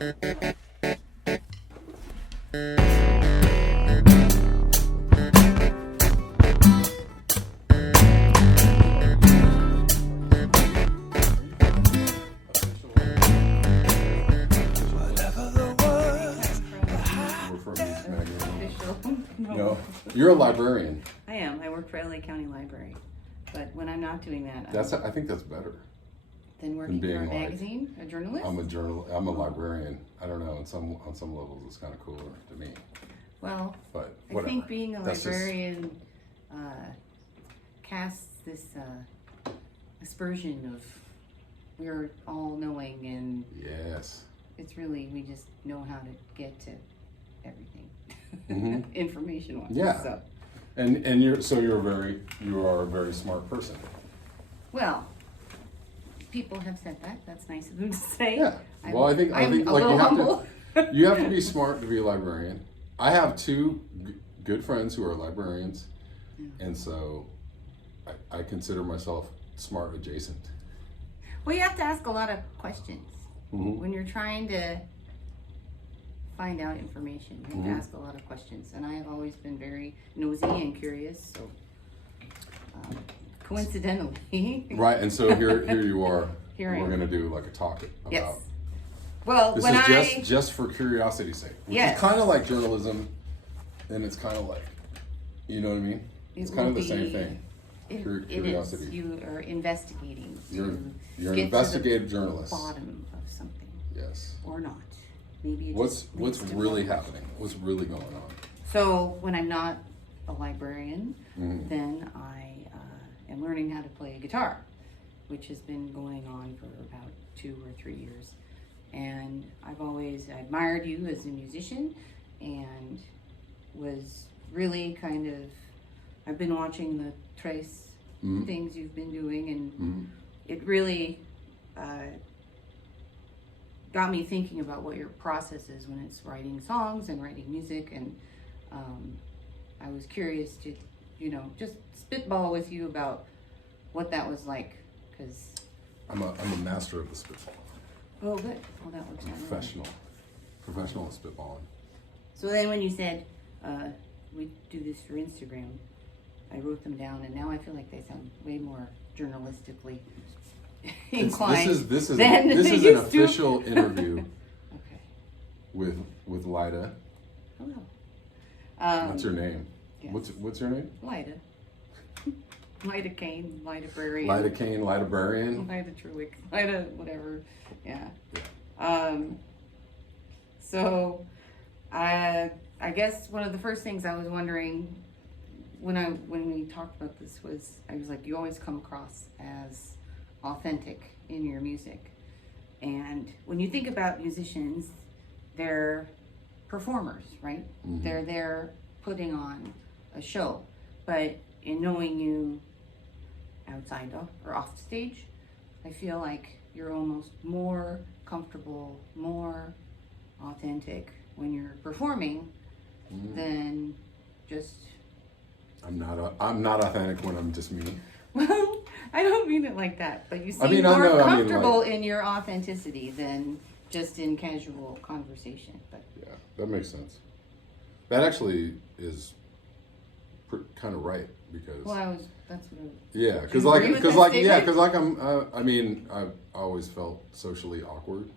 No, you're a librarian. I am. I work for LA County Library, but when I'm not doing that, I think that's better. Than working for a magazine, a journalist. I'm a librarian. I don't know. On some levels, it's kind of cooler to me. Well, but I think being a librarian casts this aspersion of we're all knowing, and yes, it's really we just know how to get to everything, information-wise. Yeah, so. and you are a very smart person. Well, people have said that. That's nice of them to say. Yeah. Well, I think like you have to be smart to be a librarian. I have two good friends who are librarians, and so I consider myself smart adjacent. Well, you have to ask a lot of questions when you're trying to find out information. You have to ask a lot of questions, and I have always been very nosy and curious. So, coincidentally, right? And so here you are. Here we're going to do like a talk about. Yes. Well, this is just for curiosity's sake, which is kind of like journalism, and it's kind of like, you know what I mean? It's kind of the same thing. Curiosity. It is. You are investigating. You're an investigative journalist. Bottom of something. Yes. Or not. Maybe. What's really happening? What's really going on? So when I'm not a librarian, then I am learning how to play guitar, which has been going on for about 2 or 3 years. And I've always admired you as a musician, and was really I've been watching the Trace things you've been doing, and it really got me thinking about what your process is when it's writing songs and writing music. And I was curious to, just spitball with you about what that was like, because I'm a master of the spitball. Oh, good. Well, that works out. Professional at spitballing. So then when you said we do this for Instagram, I wrote them down, and now I feel like they sound way more journalistically inclined. This is an official interview. Okay. With Lyda. Hello. That's your name. Yes. What's your name? Lyda. Lyda Kane, Lyda Brarian. Lyda Kane, Lyda Brarian. Lyda Truick, Lyda whatever. Yeah. So I guess one of the first things I was wondering when we talked about this was, I was like, you always come across as authentic in your music. And when you think about musicians, they're performers, right? They're there putting on a show. But in knowing you outside of or off stage, I feel like you're almost more comfortable, more authentic when you're performing than just. I'm not authentic when I'm just me. Well, I don't mean it like that, but you seem more comfortable in your authenticity than just in casual conversation. But yeah, that makes sense. That actually is kind of right, because. Well, that's what. Yeah, because I've always felt socially awkward.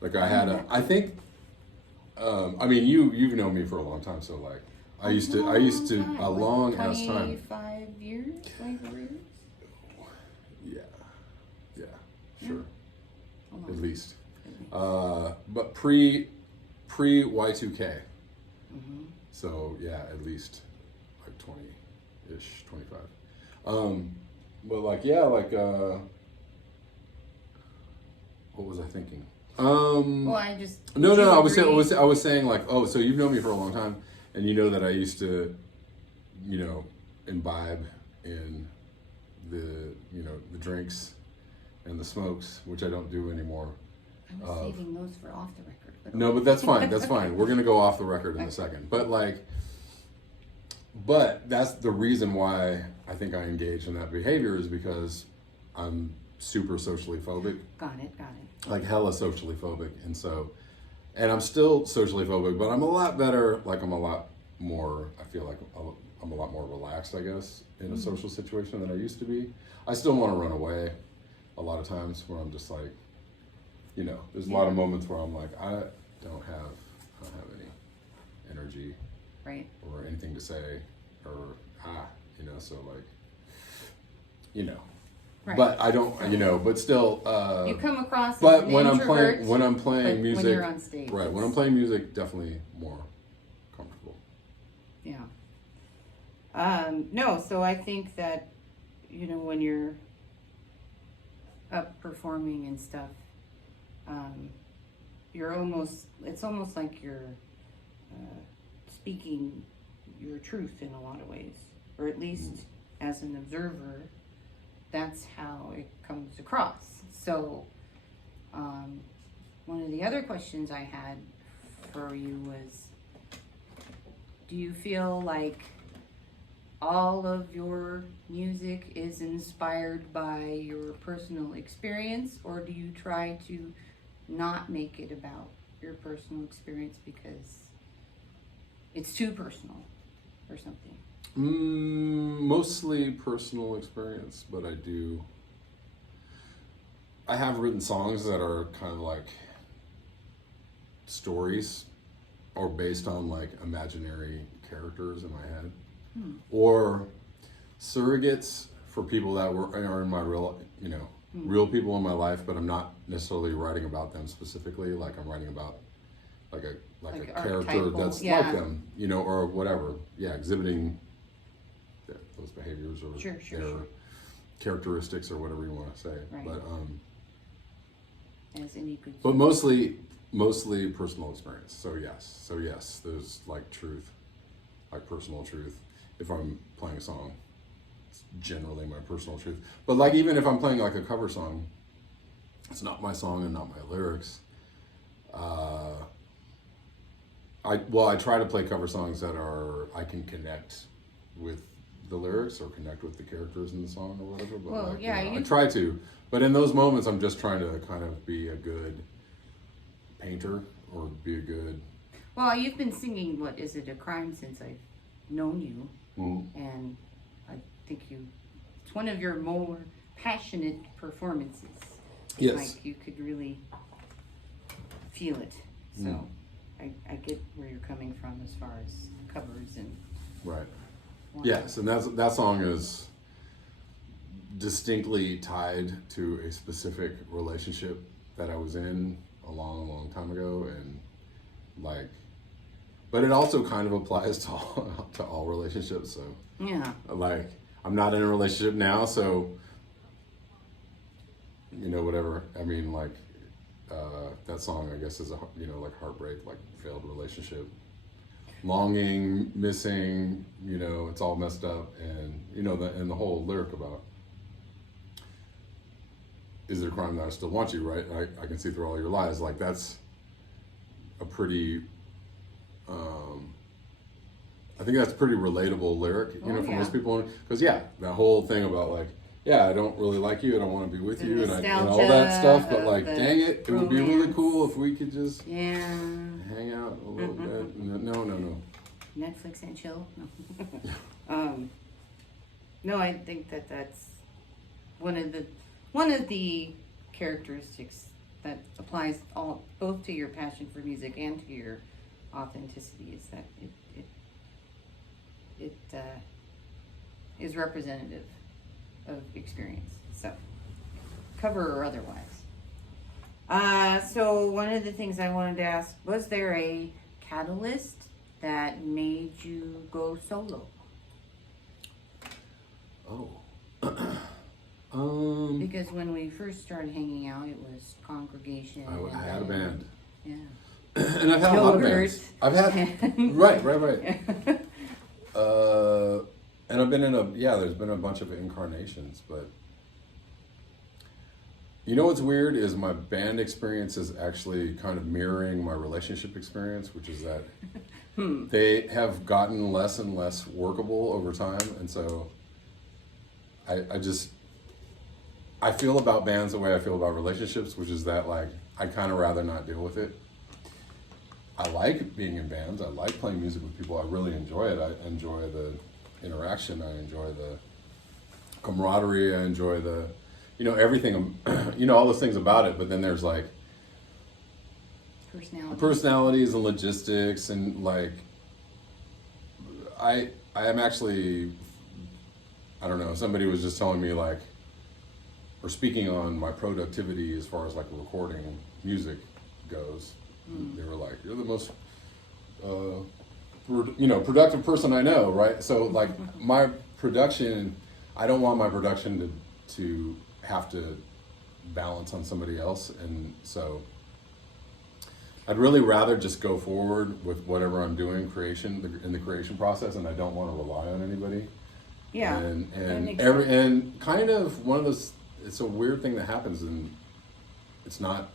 Like I think. You've known me for a long time, so like. I used to a long ass time. 25 years, 24 years. Yeah, sure, at least. But pre Y2K. So yeah, at least like 20-ish, 25. But like what was I thinking? Well, I just. No. I was saying like, oh, so you've known me for a long time. And you know that I used to, imbibe in the drinks and the smokes, which I don't do anymore. I was saving those for off the record. No, but that's fine. That's fine. We're gonna go off the record in a second. But that's the reason why I think I engage in that behavior, is because I'm super socially phobic. Got it. Like hella socially phobic. And I'm still socially phobic, but I'm a lot better. Like I'm a lot more, I feel like I'm a lot more relaxed, I guess, in a social situation than I used to be. I still want to run away a lot of times where I'm just like, you know, there's a lot of moments where I'm like, I don't have any energy, right, or anything to say, or you know, so like, you know, right. But I don't, you know, but still. You come across. But as when an when I'm playing music, when you're on stage, right? When I'm playing music, definitely more comfortable. Yeah. No, so I think that, you know, when you're up performing and stuff, it's almost like you're speaking your truth in a lot of ways, or at least as an observer, that's how it comes across. So, one of the other questions I had for you was, do you feel like all of your music is inspired by your personal experience, or do you try to not make it about your personal experience because it's too personal or something? Mostly personal experience, but I have written songs that are kind of like stories or based on like imaginary characters in my head, or surrogates for people that are in my real, you know, real people in my life, but I'm not necessarily writing about them specifically. Like I'm writing about like a character that's like them, you know, or whatever. Yeah, exhibiting those behaviors or their characteristics or whatever you want to say. Right. But as any good. But mostly personal experience. So yes, there's like truth, like personal truth. If I'm playing a song, it's generally my personal truth. But like even if I'm playing like a cover song, it's not my song and not my lyrics. I try to play cover songs that I can connect with the lyrics or connect with the characters in the song or whatever. But well, yeah, I try to. But in those moments, I'm just trying to kind of be a good painter or be a good. Well, you've been singing, what is it, a crime since I've known you, and I think it's one of your more passionate performances. Yes. Like you could really feel it. So I get where you're coming from as far as covers and. Right. Yes, and that song is distinctly tied to a specific relationship that I was in a long time ago, and like, but it also kind of applies to all relationships. So yeah, like I'm not in a relationship now, so you know, whatever. I mean, like that song, I guess, is like heartbreak, like failed relationship. Longing, missing, you know, it's all messed up, and you know, and the whole lyric about is it a crime that I still want you, right? I can see through all your lies. Like that's a pretty, I think that's a pretty relatable lyric, you know, for most people. Because that whole thing about like, I don't really like you, I don't want to be with you, and all that stuff. But like, dang it would be really cool if we could just hang out a little bit. No. Netflix and chill. No. No, I think that's one of the characteristics that applies both to your passion for music and to your authenticity is that it is representative of experience. So, cover or otherwise. So one of the things I wanted to ask, was there a catalyst that made you go solo? Oh. Because when we first started hanging out, it was congregation. I had a band. Yeah. And I've had a lot of bands. I've had right. And I've been in there's been a bunch of incarnations, but you know what's weird is my band experience is actually kind of mirroring my relationship experience, which is that they have gotten less and less workable over time, and so I just I feel about bands the way I feel about relationships, which is that like I'd kind of rather not deal with it. I like being in bands. I like playing music with people. I really enjoy it. I enjoy the interaction. I enjoy the camaraderie. I enjoy the, everything, all those things about it. But then there's like personalities and logistics and like, I am actually, I don't know, somebody was just telling me like, or speaking on my productivity as far as like recording music goes. They were like, you're the most, productive person I know, right? So like my production, I don't want my production to have to balance on somebody else. And so I'd really rather just go forward with whatever I'm doing in the creation process, and I don't want to rely on anybody. Yeah. And kind of one of those, it's a weird thing that happens, and it's not,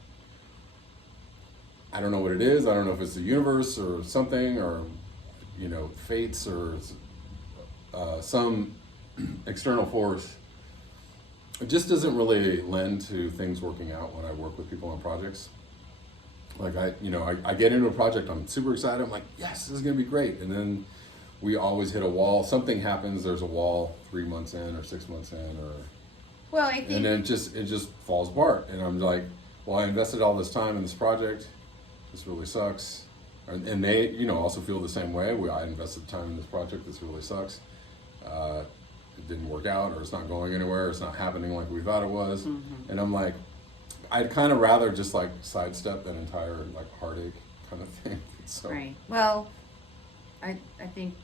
I don't know what it is. I don't know if it's the universe or something, or fates, or some external force. It just doesn't really lend to things working out when I work with people on projects. Like I get into a project, I'm super excited. I'm like, yes, this is gonna be great. And then we always hit a wall. Something happens. There's a wall 3 months in or 6 months in, and then it just falls apart. And I'm like, well, I invested all this time in this project. This really sucks. And they, also feel the same way. I invested time in this project. This really sucks. It didn't work out, or it's not going anywhere. It's not happening like we thought it was. And I'm like, I'd kind of rather just like sidestep that entire like heartache kind of thing. So. Right. Well, I think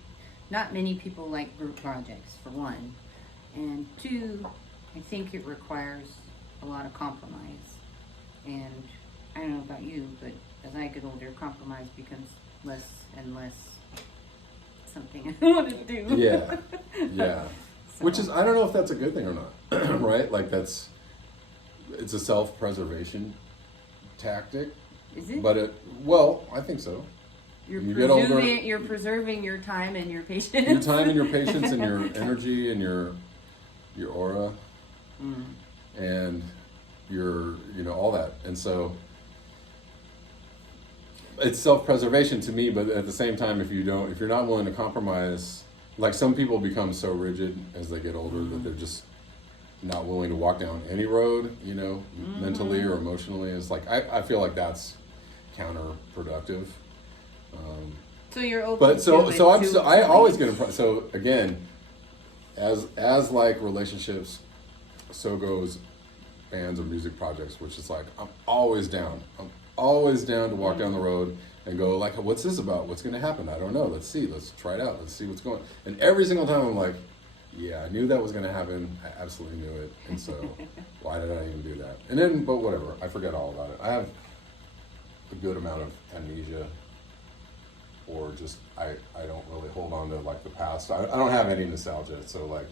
not many people like group projects, for one. And two, I think it requires a lot of compromise. And I don't know about you, but as I get older, compromise becomes less and less something I want to do. Yeah. So. Which is, I don't know if that's a good thing or not, right? Like it's a self-preservation tactic. Is it? But I think so. You're preserving your time and your patience. Your time and your patience and your energy and your aura and your, all that. And so it's self-preservation to me, but at the same time, if you're not willing to compromise, like some people become so rigid as they get older that they're just not willing to walk down any road, mentally or emotionally. It's like, I feel like that's counterproductive. So you're open. But I always get impressed. So again, as like relationships, so goes bands or music projects, which is like, I'm always down to walk down the road and go like, what's this about? What's going to happen? I don't know. Let's see. Let's try it out. Let's see what's going on. And every single time I'm like, yeah, I knew that was going to happen. I absolutely knew it. And so why did I even do that? And then, but whatever, I forget all about it. I have a good amount of amnesia, or just, I don't really hold on to like the past. I don't have any nostalgia. So like,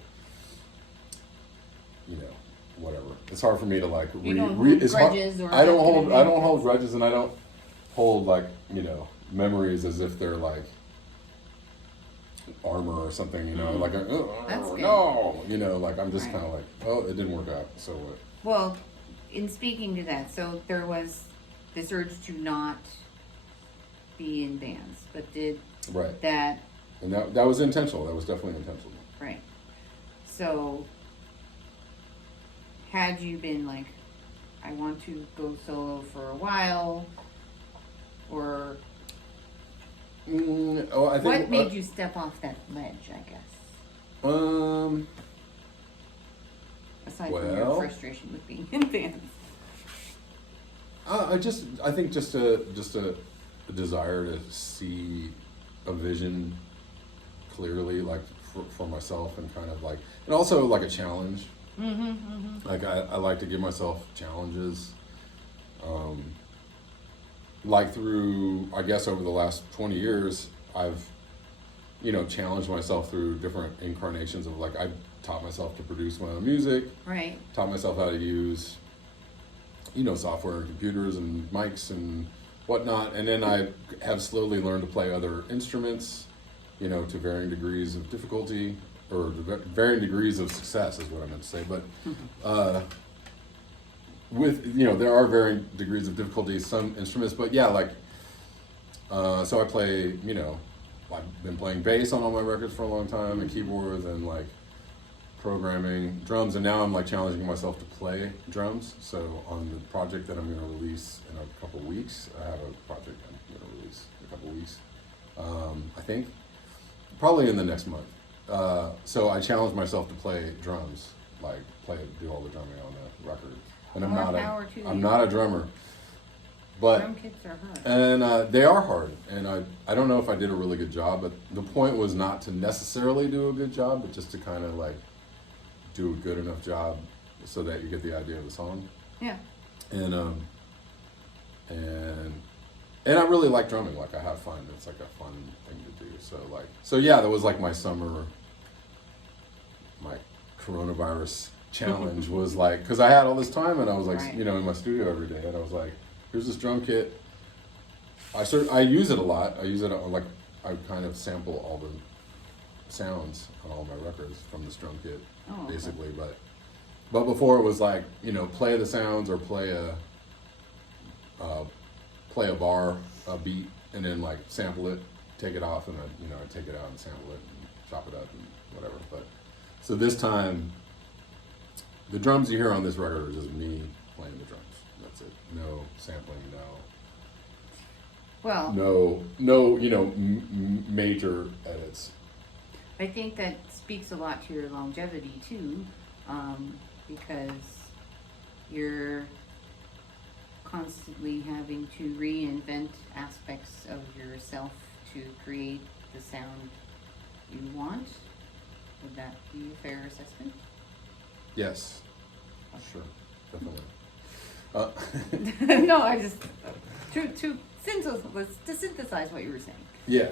whatever. It's hard for me to like grudges or I don't hold grudges, and I don't hold like, memories as if they're like armor or something, like like I'm just kind of like, oh, it didn't work out, so what? Well, in speaking to that, so there was this urge to not be in bands, but did right that, and that was intentional. That was definitely intentional. Right. So had you been like, I want to go solo for a while, or I think, what made you step off that ledge, I guess? Aside from your frustration with being in bands. I think just a desire to see a vision clearly, like for myself, and kind of like, and also like a challenge. Like I like to give myself challenges. Like through, I guess over the last 20 years, I've, challenged myself through different incarnations of like, I taught myself to produce my own music. Right. Taught myself how to use, software and computers and mics and whatnot. And then I have slowly learned to play other instruments, to varying degrees of difficulty, or varying degrees of success is what I meant to say. But, with, you know, there are varying degrees of difficulty, some instruments, but yeah, like, so I play, you know, I've been playing bass on all my records for a long time, and keyboards, and like programming drums, and now I'm like challenging myself to play drums. So on the project that I'm going to release in a couple weeks, I have a project I'm going to release in a couple weeks, I think, probably in the next month. So I challenged myself to play drums, like do all the drumming on the record. And I'm not a drummer, but drum kits are hard. And they are hard. And I don't know if I did a really good job, but the point was not to necessarily do a good job, but just to kind of like do a good enough job so that you get the idea of the song. Yeah. And I really like drumming. Like I have fun. It's like a fun thing to do. So yeah, that was like my summer, my coronavirus challenge was like, because I had all this time and I was like, right. you know, in my studio every day, and I was like, here's this drum kit. I use it a lot. I use it like, I kind of sample all the sounds on all my records from this drum kit, basically. Okay. But before it was like, you know, play the sounds or play a bar, a beat, and then like sample it, take it off, and then, you know, I take it out and sample it and chop it up and whatever. But so this time, the drums you hear on this record are just me playing the drums. That's it. No sampling, no, you know, major edits. I think that speaks a lot to your longevity too, because you're constantly having to reinvent aspects of yourself to create the sound you want. Would that be a fair assessment? Yes, sure, definitely. No, I just to synthesize what you were saying. Yeah.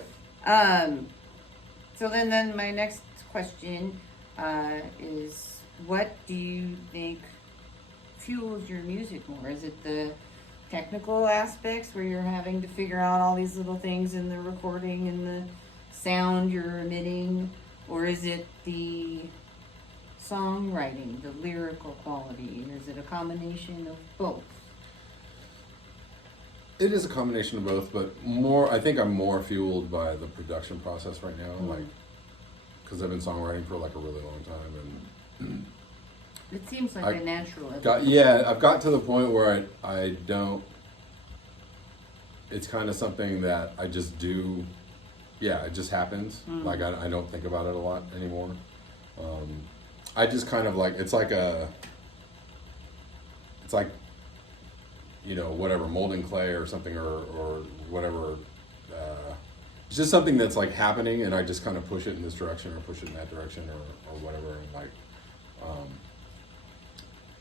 So then my next question is, what do you think fuels your music more? Is it the technical aspects where you're having to figure out all these little things in the recording and the sound you're emitting, or is it the songwriting, the lyrical quality, or is it a combination of both? It is a combination of both, but I think I'm more fueled by the production process right now, like, because I've been songwriting for like a really long time, and it seems like a natural evolution. I've got to the point where I don't, it's kind of something that I just do, it just happens. Like I don't think about it a lot anymore. I just kind of like, it's like, you know, whatever, molding clay or something, or whatever. It's just something that's like happening, and I just kind of push it in this direction or push it in that direction or whatever. And like,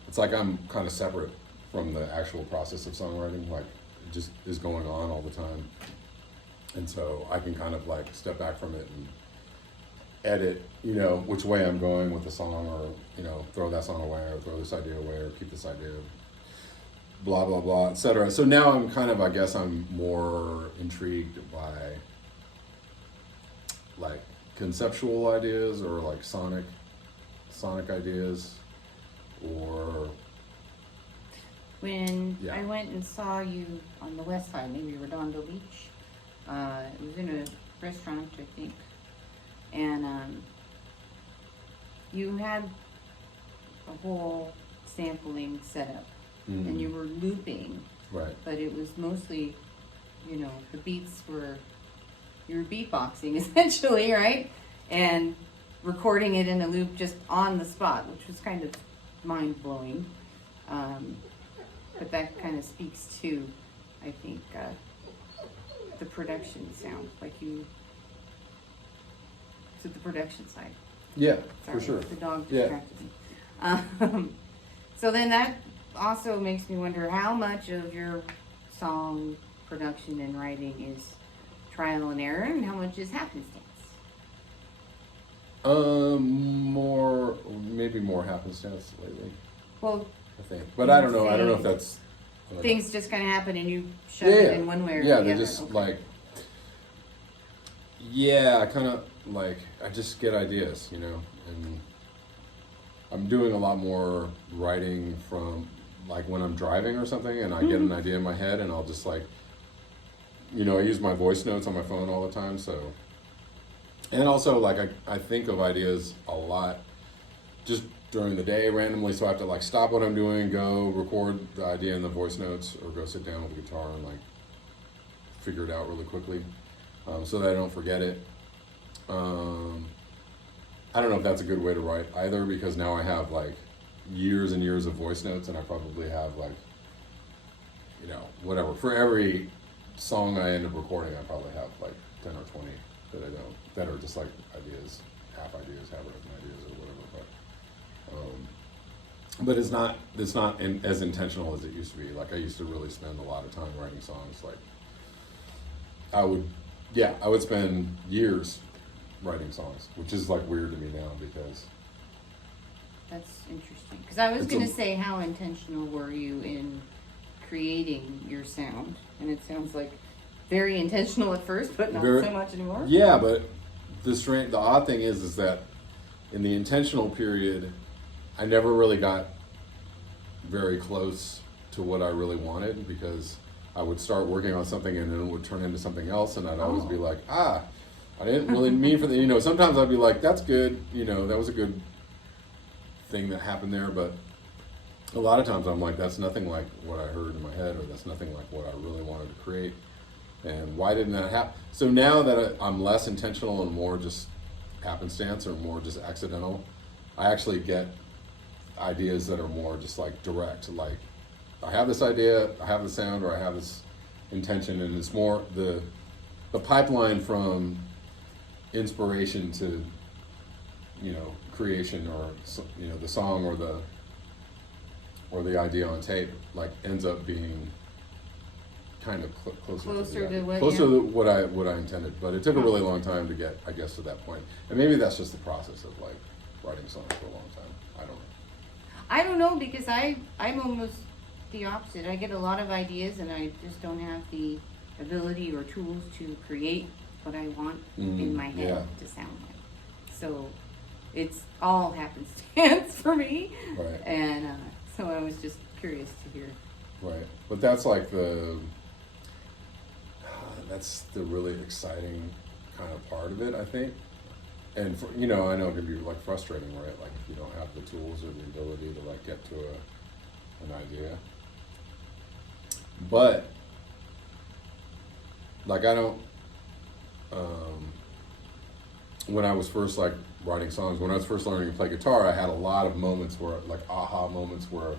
it's like I'm kind of separate from the actual process of songwriting. Like, it just is going on all the time. And so I can kind of like step back from it and edit, you know, which way I'm going with the song, or, you know, throw that song away, or throw this idea away, or keep this idea, blah, blah, blah, etc. So now I'm kind of, I guess I'm more intrigued by like conceptual ideas, or like sonic ideas, or when I went and saw you on the west side, maybe Redondo Beach, it was in a restaurant, I think, and you had a whole sampling setup, and you were looping, right? But it was mostly, you know, the beats were, you were beatboxing essentially, right? And recording it in a loop just on the spot, which was kind of mind-blowing. But that kind of speaks to, I think, the production sound, like you, to the production side. Yeah, Sorry, for sure. The dog distracted me. So then that also makes me wonder how much of your song production and writing is trial and error, and how much is happenstance? Maybe more happenstance lately, Well, I think. But I don't know. I don't know if that's things just kind of happen and you shove it in one way or the other. They're just like, I kind of like, I just get ideas, you know, and I'm doing a lot more writing from like when I'm driving or something and I get an idea in my head and I'll just like, you know, I use my voice notes on my phone all the time, so. And also, like, I think of ideas a lot just during the day randomly, so I have to like stop what I'm doing, go record the idea in the voice notes, or go sit down with the guitar and like figure it out really quickly, so that I don't forget it. I don't know if that's a good way to write either, because now I have like years and years of voice notes, and I probably have like, you know, whatever. For every song I end up recording, I probably have like 10 or 20 that I don't, that are just like ideas, half-written ideas or whatever. But it's not as intentional as it used to be. Like I used to really spend a lot of time writing songs. Like I would spend years writing songs, which is like weird to me now because. That's interesting. Because I was going to say, how intentional were you in creating your sound? And it sounds like very intentional at first, but not so much anymore. Yeah, but the odd thing is that in the intentional period, I never really got very close to what I really wanted, because I would start working on something and then it would turn into something else, and I'd always be like, I didn't really mean for the, you know, sometimes I'd be like, that's good, you know, that was a good thing that happened there, but a lot of times I'm like, that's nothing like what I heard in my head, or that's nothing like what I really wanted to create, and why didn't that happen? So now that I'm less intentional and more just happenstance or more just accidental, I actually get ideas that are more just like direct, like I have this idea, I have the sound, or I have this intention, and it's more the pipeline from inspiration to, you know, creation, or, you know, the song or the idea on tape, like ends up being kind of closer to what I intended. But it took a really long time to get, I guess, to that point. And maybe that's just the process of like writing songs for a long time. I don't know, because I'm almost the opposite. I get a lot of ideas and I just don't have the ability or tools to create what I want in my head to sound like. So it's all happenstance for me. Right. And so I was just curious to hear. Right. But that's like that's the really exciting kind of part of it, I think. And for, you know, I know it can be like frustrating, right? Like if you don't have the tools or the ability to like get to an idea. But like I don't. When I was first like writing songs, when I was first learning to play guitar, I had a lot of moments where, like aha moments where,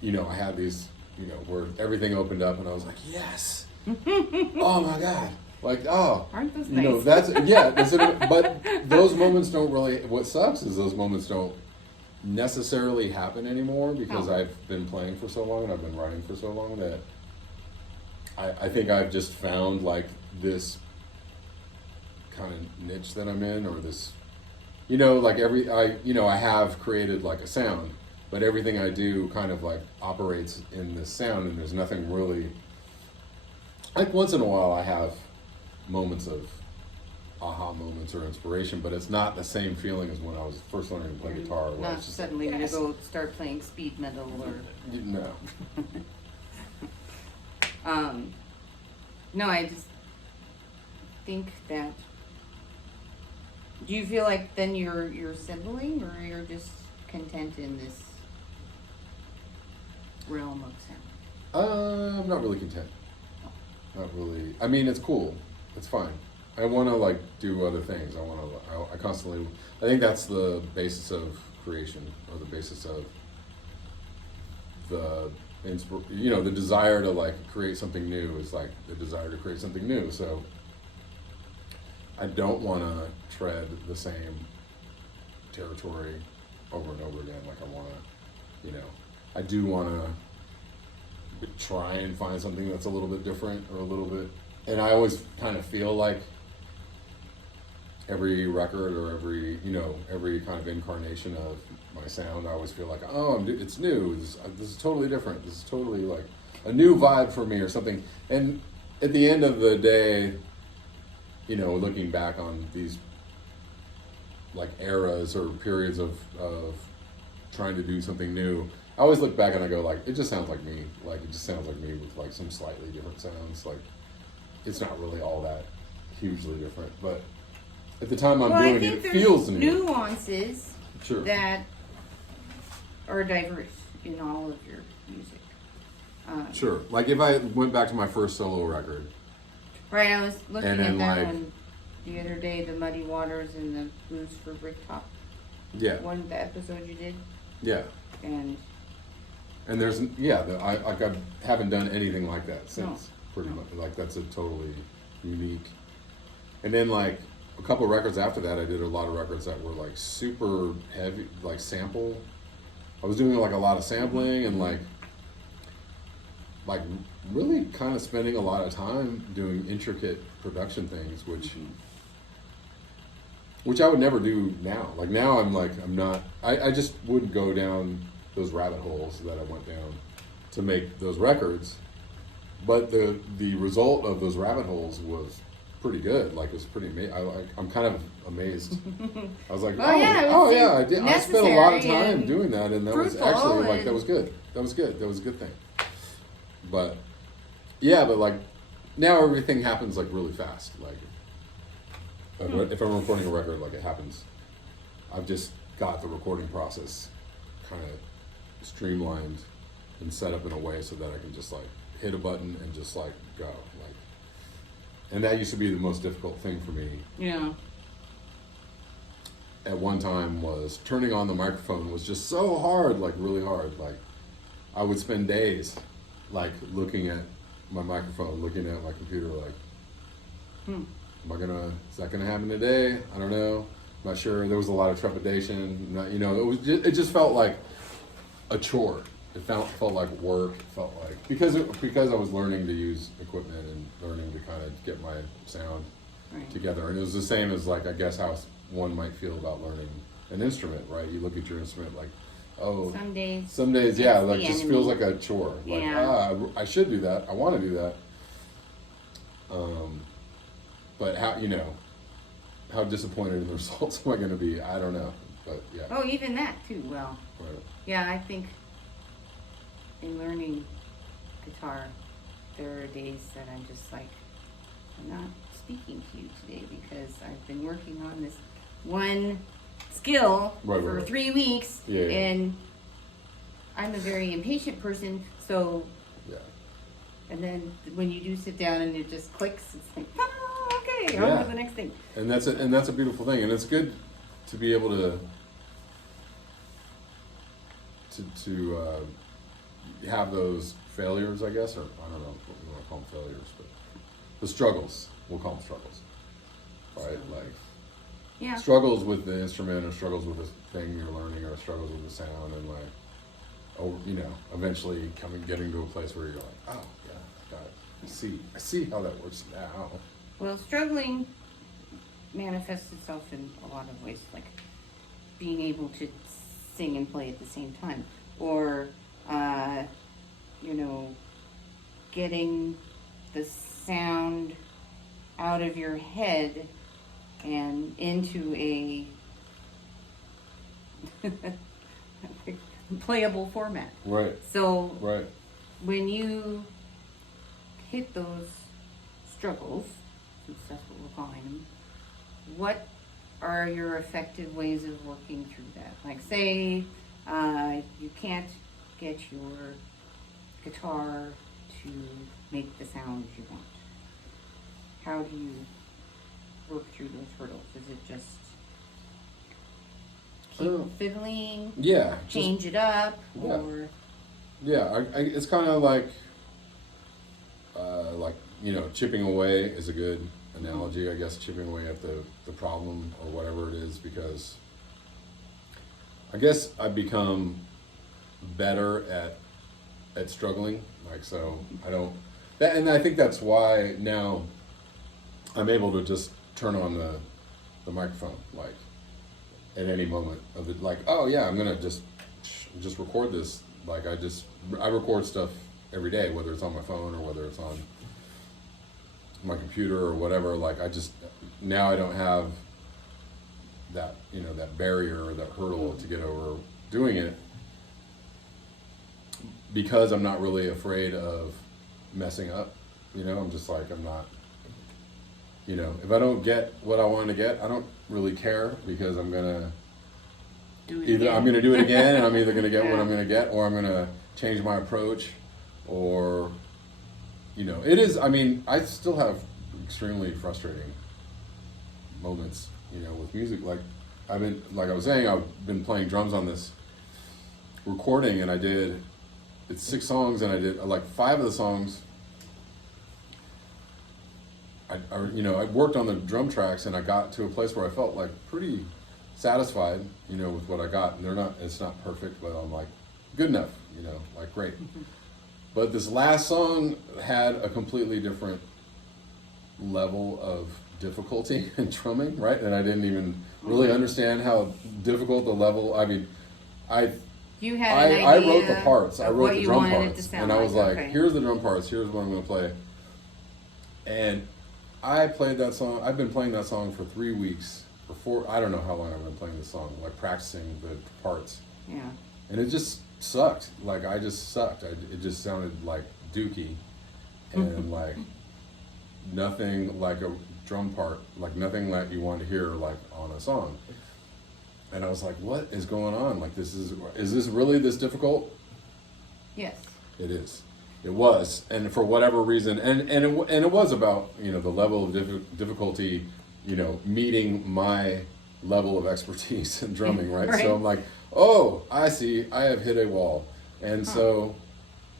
you know, I had these, you know, where everything opened up and I was like, yes, oh my God. Like, oh, aren't those you nice? know, but those moments don't really, what sucks is those moments don't necessarily happen anymore, because I've been playing for so long and I've been writing for so long that I think I've just found like this kind of niche that I'm in, or this, you know, like I have created like a sound, but everything I do kind of like operates in this sound, and there's nothing really, like once in a while I have moments of aha moments or inspiration, but it's not the same feeling as when I was first learning to play guitar. Not just suddenly gonna go start playing speed metal or no. No, I just think that. Do you feel like then you're settling, or you're just content in this realm of sound? I'm not really content. Not really. I mean, it's cool. It's fine. I want to like do other things. I constantly. I think that's the basis of creation, or the basis of the the desire to like create something new is like the desire to create something new. So I don't want to tread the same territory over and over again. Like I want to, I do want to try and find something that's a little bit different, or a little bit, and I always kind of feel like every record or every kind of incarnation of my sound, I always feel like, it's new. This is totally different. This is totally like a new vibe for me or something. And at the end of the day, looking back on these like eras or periods of trying to do something new, I always look back and I go like, it just sounds like me. Like it just sounds like me with like some slightly different sounds. Like it's not really all that hugely different, but at the time I'm doing it, it feels new. Nuances Sure. that are diverse in all of your music. Sure. Like if I went back to my first solo record. Right, I was looking And at then, that like- one the other day, the Muddy Waters and the Blues for Bricktop. Yeah. One, the episode you did. Yeah. And there's, I haven't done anything like that since, pretty much. Like, that's a totally unique. And then, like, a couple of records after that, I did a lot of records that were, like, super heavy, like, sample. I was doing, like, a lot of sampling and, like really kind of spending a lot of time doing intricate production things, which I would never do now. Like, now I'm not, I just wouldn't go down those rabbit holes that I went down to make those records, but the result of those rabbit holes was pretty good. Like, it was pretty amazing. I'm kind of amazed. I was like, I did. I spent a lot of time doing that, and that was actually like that was good. That was good. That was a good thing. But but like now everything happens like really fast. Like if I'm recording a record, like it happens. I've just got the recording process kind of streamlined and set up in a way so that I can just like hit a button and just like go. Like, and that used to be the most difficult thing for me. Yeah. At one time was turning on the microphone was just so hard, like really hard. Like I would spend days like looking at my microphone, looking at my computer like, is that gonna happen today? I don't know. I'm not sure. There was a lot of trepidation. It just felt like a chore. It felt like work. It felt like because I was learning to use equipment and learning to kind of get my sound together. And it was the same as like I guess how one might feel about learning an instrument, right? You look at your instrument like, some days, yeah, like just feels like a chore. Like, I should do that. I want to do that. But how disappointed in the results am I going to be? I don't know. But yeah. Oh, even that too. Well, right. Yeah, I think in learning guitar, there are days that I'm just like, I'm not speaking to you today because I've been working on this one skill for 3 weeks, and I'm a very impatient person, so and then when you do sit down and it just clicks, it's like, okay, on to the next thing. And that's a beautiful thing, and it's good to be able to have those failures, I guess, or I don't know what we want to call them failures, but the struggles, we'll call them struggles, right? Like struggles with the instrument, or struggles with the thing you're learning, or struggles with the sound, and like, eventually getting to a place where you're like, oh yeah, I got it. I see how that works now. Well, struggling manifests itself in a lot of ways, like being able to sing and play at the same time, or getting the sound out of your head and into a playable format. Right. So when you hit those struggles, since that's what we're calling them, what are your effective ways of working through that? Like, say you can't get your guitar to make the sounds you want. How do you work through those hurdles? Is it just keep fiddling? Yeah. Change it up? Or it's kind of like chipping away is a good analogy, I guess. Chipping away at the problem or whatever it is, because I guess I've become better at struggling. Like, so I don't, and I think that's why now I'm able to just turn on the microphone, like at any moment of it, like, oh yeah, I'm gonna just record this. Like I record stuff every day, whether it's on my phone or whether it's on my computer or whatever. Like now I don't have that, that barrier or that hurdle to get over doing it. because I'm not really afraid of messing up, I'm just like, I'm not, if I don't get what I want to get, I don't really care, because I'm gonna do it again, and I'm either gonna get what I'm gonna get, or I'm gonna change my approach, or it is. I mean, I still have extremely frustrating moments, with music. Like I was saying, I've been playing drums on this recording, and it's 6 songs, and I did like 5 of the songs. I worked on the drum tracks, and I got to a place where I felt like pretty satisfied, with what I got. And it's not perfect, but I'm like, good enough, like great. But this last song had a completely different level of difficulty in drumming, right? And I didn't even really understand how difficult the level. I mean, I wrote the parts. I wrote the drum parts, and I was like, here's the drum parts. Here's what I'm going to play. And I played that song. I've been playing that song for 3 weeks. I don't know how long I've been playing the song, like practicing the parts. Yeah. And it just sucked. Like, I just sucked. It just sounded like dookie, and like nothing like a drum part, like nothing that you want to hear like on a song. And I was like, what is going on? Like, is this really this difficult? Yes. It is. It was, and for whatever reason, and it was about the level of difficulty, meeting my level of expertise in drumming, right? Right. So I'm like, oh, I see, I have hit a wall, and so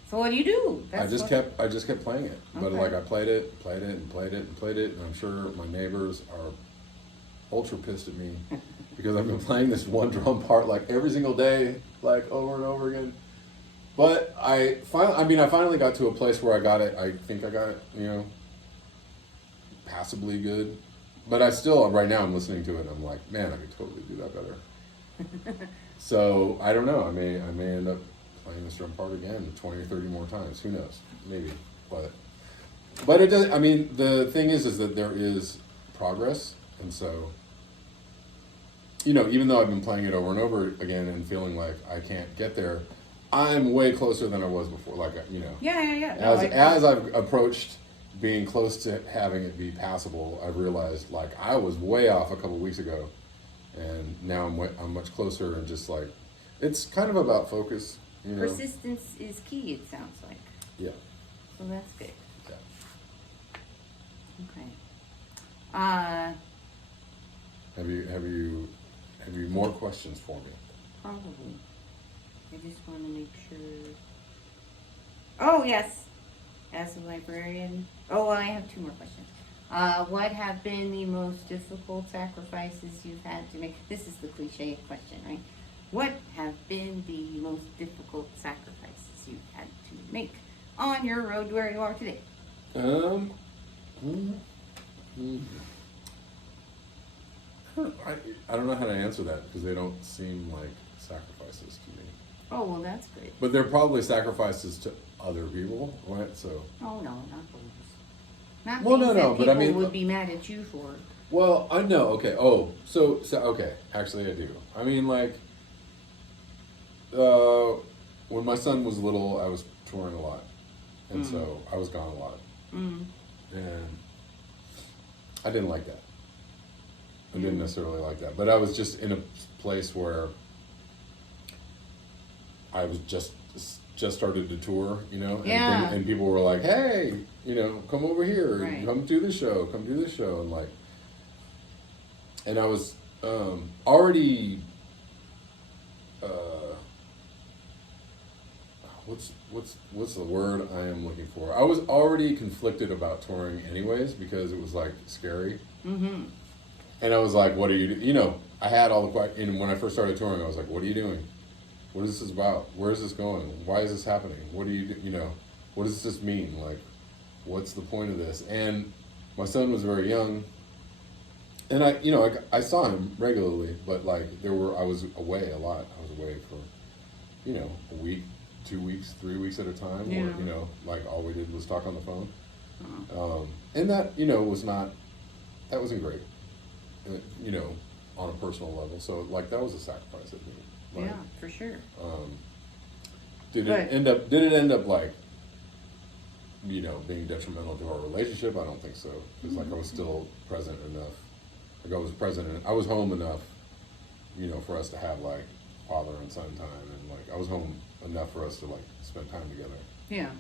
what do you do? I just kept playing it, but like I played it, and I'm sure my neighbors are ultra pissed at me because I've been playing this one drum part like every single day, like over and over again. But I finally got to a place where I got it. I think I got it, passably good. But I still, right now, I'm listening to it, and I'm like, man, I could totally do that better. So I don't know. I may end up playing this drum part again 20 or 30 more times. Who knows? Maybe. But it does. I mean, the thing is that there is progress, and so even though I've been playing it over and over again and feeling like I can't get there, I'm way closer than I was before. Like, Yeah. As I've approached being close to having it be passable, I've realized like I was way off a couple weeks ago, and now I'm much closer, and just like it's kind of about focus. Persistence is key. It sounds like. Yeah. So that's good. Yeah. Okay. Have you more questions for me? Probably. I just want to make sure. Oh, yes. As a librarian. Oh, well, I have 2 more questions. What have been the most difficult sacrifices you've had to make? This is the cliche question, right? What have been the most difficult sacrifices you've had to make on your road to where you are today? I don't know how to answer that, because they don't seem like sacrifices to me. Oh, well, that's good. But they're probably sacrifices to other people, right? So. Oh, no, not those. Not well, things no, that but I people mean, would be mad at you for. Well, I know. Okay. Oh, so okay. Actually, I do. I mean, like, when my son was little, I was touring a lot, and so I was gone a lot, and I didn't like that. I didn't necessarily like that, but I was just in a place where I was just started to tour, and people were like, hey, come over here, right. come do this show, and like, and I was already, what's the word I am looking for? I was already conflicted about touring anyways, because it was like scary. Mm-hmm. And I was like, what are you doing? I had all the questions, and when I first started touring, I was like, what are you doing? What is this about? Where is this going? Why is this happening? What do what does this mean? Like, what's the point of this? And my son was very young, and I saw him regularly, but like I was away a lot. I was away for, a week, 2 weeks, 3 weeks at a time, where, like all we did was talk on the phone. And that, that wasn't great, on a personal level. So like that was a sacrifice at me. Like, yeah, for sure. Did it end up like, you know, being detrimental to our relationship? I don't think so. Because like I was still present enough. Like I was home enough, you know, for us to have like father and son time, and like I was home enough for us to like spend time together. Yeah.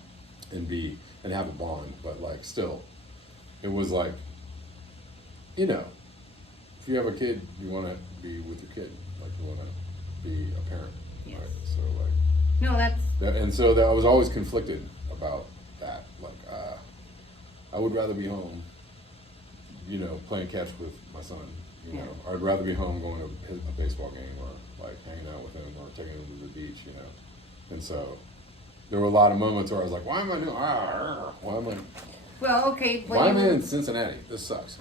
And have a bond, but like still, it was like, you know, if you have a kid, you want to be with your kid, like you want to be a parent, yes. right? So like, no, and so that I was always conflicted about that. Like, I would rather be home, you know, playing catch with my son. You know, I'd rather be home going to a baseball game or like hanging out with him or taking him to the beach. You know, and so there were a lot of moments where I was like, why am I doing? Why am I? Well, okay. Why am I in Cincinnati? This sucks.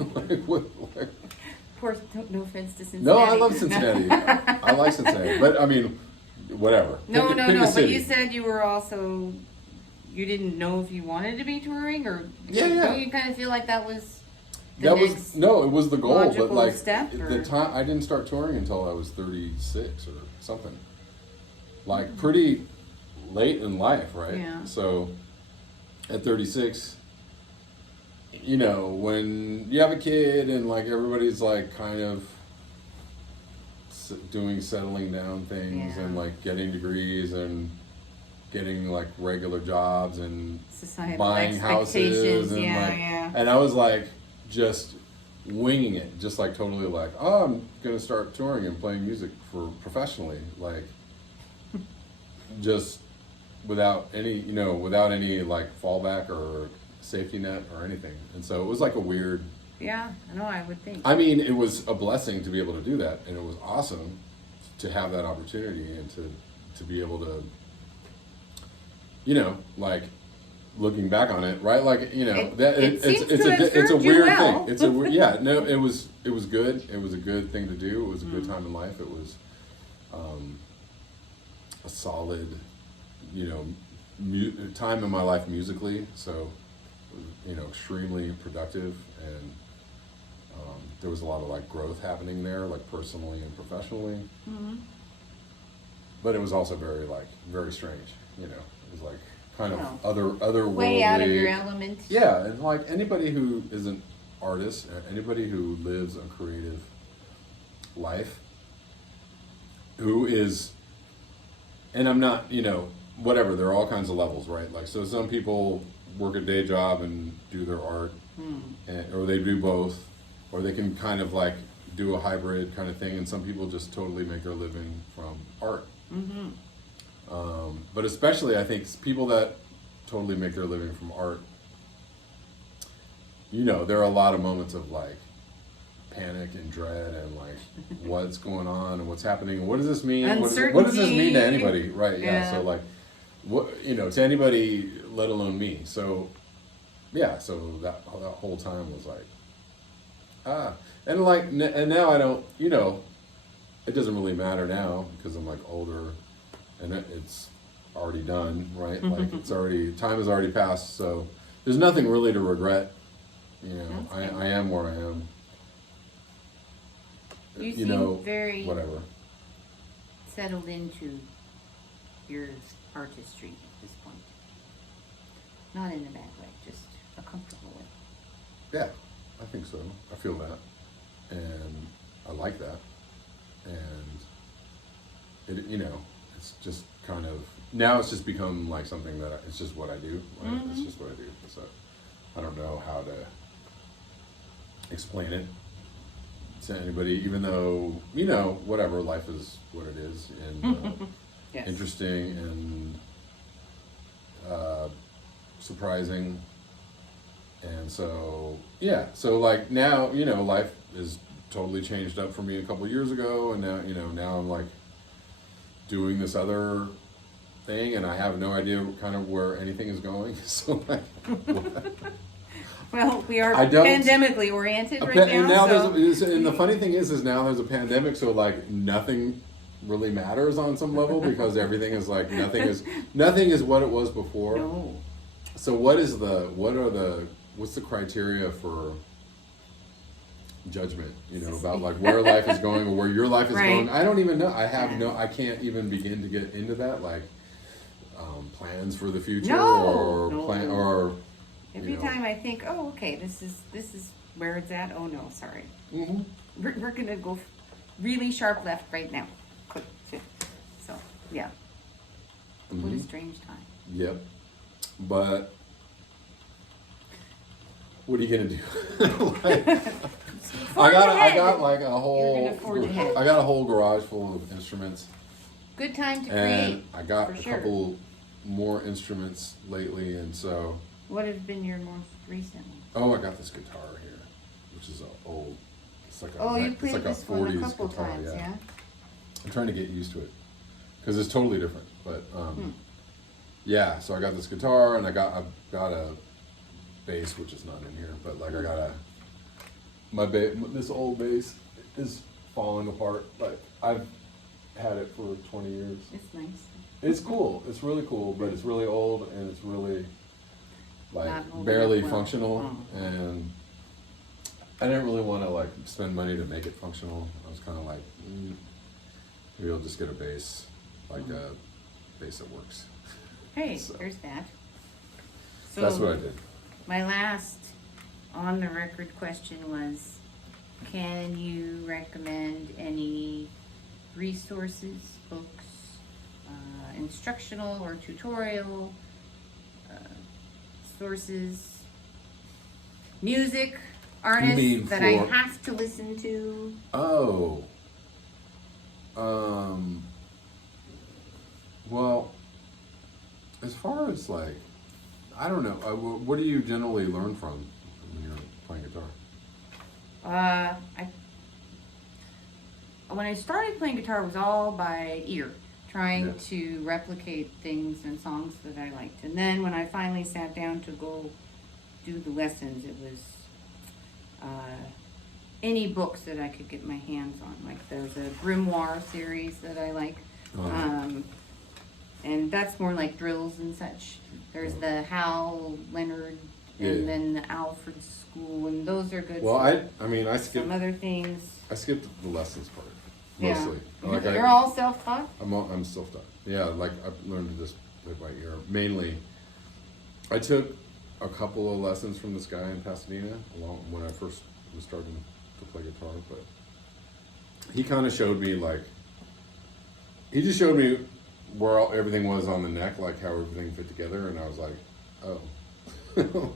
Of course, no offense to Cincinnati. No, I love Cincinnati. I like Cincinnati, but I mean, whatever. No. But you said you were also, you didn't know if you wanted to be touring, or don't you kind of feel like that was the next it was the goal, but like step, the time I didn't start touring until I was 36 or something, like pretty late in life, right? Yeah. So at 36. You know, when you have a kid and like everybody's like kind of doing settling down things and like getting degrees and getting like regular jobs and societal buying houses and and I was like just winging it, just like totally like, oh, I'm gonna start touring and playing music for professionally, like just without any like fallback or safety net or anything. And so it was like a weird, I know, I would think. I mean, it was a blessing to be able to do that, and it was awesome to have that opportunity and to be able to, you know, like looking back on it, right? Like, you know, it's a weird thing. It's a it was good. It was a good thing to do. It was a good time in life. It was a solid, you know, time in my life musically. So, you know, extremely productive, and there was a lot of like growth happening there, like personally and professionally. Mm-hmm. But it was also very strange. You know, it was like kind of other way out of your element. Yeah, and like anybody who is an artist, anybody who lives a creative life, who is, and I'm not, you know, whatever. There are all kinds of levels, right? Like, so some people work a day job and do their art, or they do both, or they can kind of like do a hybrid kind of thing, and some people just totally make their living from art. Mm-hmm. But especially I think people that totally make their living from art, you know, there are a lot of moments of like panic and dread and like what's going on and what's happening, what does this mean, what does this mean to anybody, right? So like, what, you know, to anybody, let alone me. So so that whole time was like, and like, and now I don't, you know, it doesn't really matter now because I'm like older and it's already done, right? Like it's already, time has already passed, so there's nothing really to regret. You know, I am where I am. You seem very whatever settled into your artistry at this point. Not in a bad way, just a comfortable way. Yeah, I think so. I feel that, and I like that, and it, you know, it's just kind of, now it's just become like something that it's just what I do. Right? Mm-hmm. It's just what I do. So I don't know how to explain it to anybody, even though, you know, whatever, life is what it is, and yes. Interesting and surprising. And so, so like now, you know, life is totally changed up for me a couple of years ago, and now, you know, now I'm like doing this other thing, and I have no idea kind of where anything is going. So like, well, we are pandemically oriented right now. And now and the funny thing is now there's a pandemic, so like nothing really matters on some level because everything is like nothing is what it was before. No. So what's the criteria for judgment, you know, about like where life is going or where your life is going? I don't even know. I can't even begin to get into that. Like, plans for the future No. or every time I think, oh, okay, this is where it's at. Oh no, sorry. Mm-hmm. We're gonna go really sharp left right now. Click. So yeah. Mm-hmm. What a strange time. Yep. But what are you gonna do? I got like a whole. I got a whole garage full of instruments. Good time to and create. I got a sure. couple more instruments lately, and so. What have been your most recent ones? Oh, I got this guitar here, which is an old. It's like a, you played like this a one 40s a couple guitar. times, yeah. I'm trying to get used to it because it's totally different. But yeah, so I got this guitar, and I've got a bass, which is not in here, but like I got this old bass is falling apart. Like I've had it for 20 years. It's nice. It's cool. It's really cool, but it's really old and it's really like Not barely well. functional. And I didn't really want to like spend money to make it functional. I was kind of like, maybe I'll just get a bass, like a bass that works. Hey, there's that. So that's what I did. My last on the record question was, can you recommend any resources, books, instructional or tutorial sources, music, artists that I have to listen to? Oh. Well, as far as like, I don't know. What do you generally learn from when you're playing guitar? When I started playing guitar, it was all by ear, trying to replicate things and songs that I liked. And then when I finally sat down to go do the lessons, it was any books that I could get my hands on. Like there's a grimoire series that I like. And that's more like drills and such. There's the Hal Leonard and then the Alfred School, and those are good. Well, I skipped some other things. I skipped the lessons part mostly. Yeah. Like You're all self-taught? I'm self-taught. Yeah, like I learned to just play by ear. Mainly, I took a couple of lessons from this guy in Pasadena when I first was starting to play guitar, but he kind of showed me he just showed me where everything was on the neck, like how everything fit together, and I was like, oh.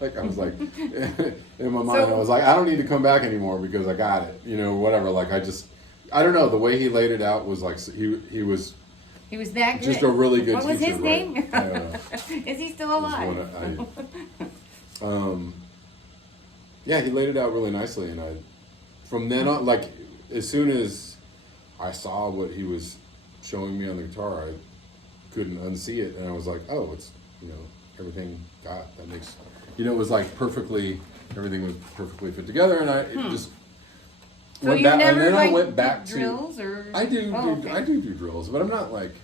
Like I was like, in my mind, I was like, I don't need to come back anymore because I got it, whatever. Like I don't know, the way he laid it out was like, he was that good. Just a really good What was teacher, his right? name? Is he still alive? Yeah, he laid it out really nicely, and from then on, like as soon as I saw what he was showing me on the guitar, I couldn't unsee it, and I was like, oh, it's everything that makes it was like everything was perfectly fit together, and it just so went back, never, and then like, I went back to drills or I do drills, but I'm not like